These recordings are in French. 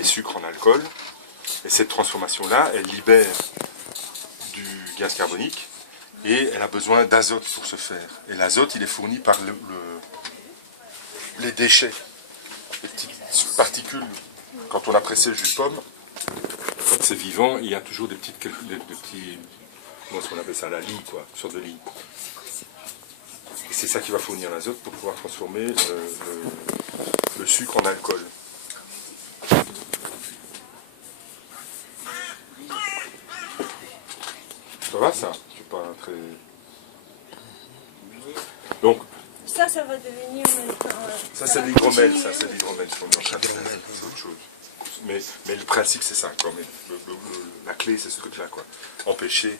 les sucres en alcool. Et cette transformation-là, elle libère du gaz carbonique et elle a besoin d'azote pour se faire. Et l'azote, il est fourni par les déchets, les petites particules. Quand on a pressé le jus de pomme, quand c'est vivant, il y a toujours des petits, comment est-ce qu'on appelle ça, la lie, quoi, une sorte de lie. Et c'est ça qui va fournir l'azote pour pouvoir transformer le sucre en alcool. Ça va ça? C'est pas très... Donc, ça va devenir maintenant... ça c'est l'hygromel, ça c'est l'hygromel, c'est autre chose. Mais le principe c'est ça, quoi. La clé c'est ce truc-là, quoi. Empêcher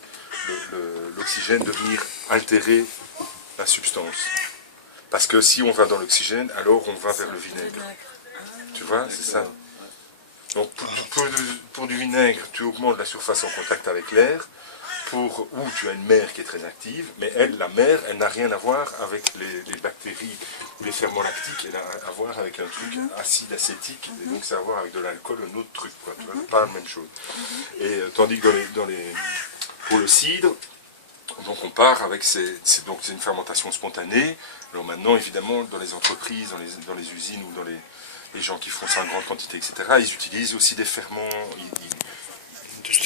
l'oxygène de venir altérer la substance. Parce que si on va dans l'oxygène, alors on va vers le vinaigre. Tu vois, c'est ça. Donc pour du vinaigre, tu augmentes la surface en contact avec l'air, où tu as une mer qui est très active, mais elle, la mer, elle n'a rien à voir avec les bactéries ou les ferments lactiques, elle a à voir avec un truc acide acétique, et donc ça a à voir avec de l'alcool, un autre truc, quoi, tu vois, pas la même chose. Et tandis que pour le cidre, donc on part avec, c'est une fermentation spontanée. Alors maintenant, évidemment, dans les entreprises, dans les usines ou dans les gens qui font ça en grande quantité, etc., ils utilisent aussi des ferments,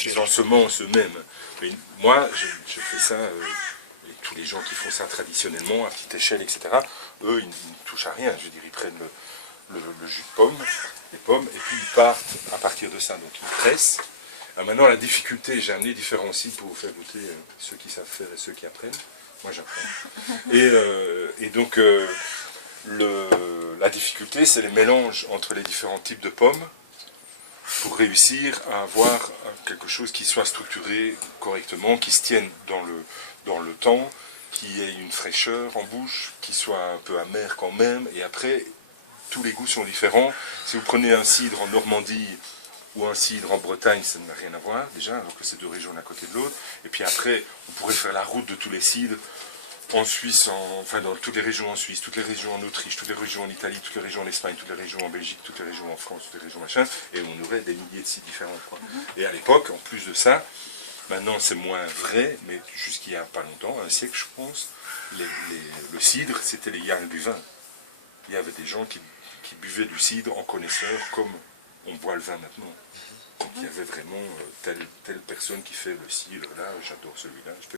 ils ensemencent eux-mêmes. Mais moi, je fais ça, et tous les gens qui font ça traditionnellement, à petite échelle, etc., eux, ils ne touchent à rien. Je veux dire, ils prennent le jus de pomme, les pommes, et puis ils partent à partir de ça. Donc ils pressent. Alors maintenant, la difficulté, j'ai amené différents sites pour vous faire goûter ceux qui savent faire et ceux qui apprennent. Moi, j'apprends. Et donc, la difficulté, c'est les mélanges entre les différents types de pommes pour réussir à avoir quelque chose qui soit structuré correctement, qui se tienne dans le temps, qui ait une fraîcheur en bouche, qui soit un peu amer quand même, et après, tous les goûts sont différents. Si vous prenez un cidre en Normandie ou un cidre en Bretagne, ça n'a rien à voir déjà, alors que c'est deux régions l'un côté de l'autre, et puis après, on pourrait faire la route de tous les cidres, en Suisse, enfin dans toutes les régions en Suisse, toutes les régions en Autriche, toutes les régions en Italie, toutes les régions en Espagne, toutes les régions en Belgique, toutes les régions en France, toutes les régions machin, et on aurait des milliers de sites différents, quoi. Et à l'époque, en plus de ça, maintenant c'est moins vrai, mais jusqu'il y a pas longtemps, un siècle je pense, le cidre c'était les yards du vin. Il y avait des gens qui buvaient du cidre en connaisseurs comme on boit le vin maintenant. Donc il y avait vraiment telle personne qui fait le cidre, là j'adore celui-là.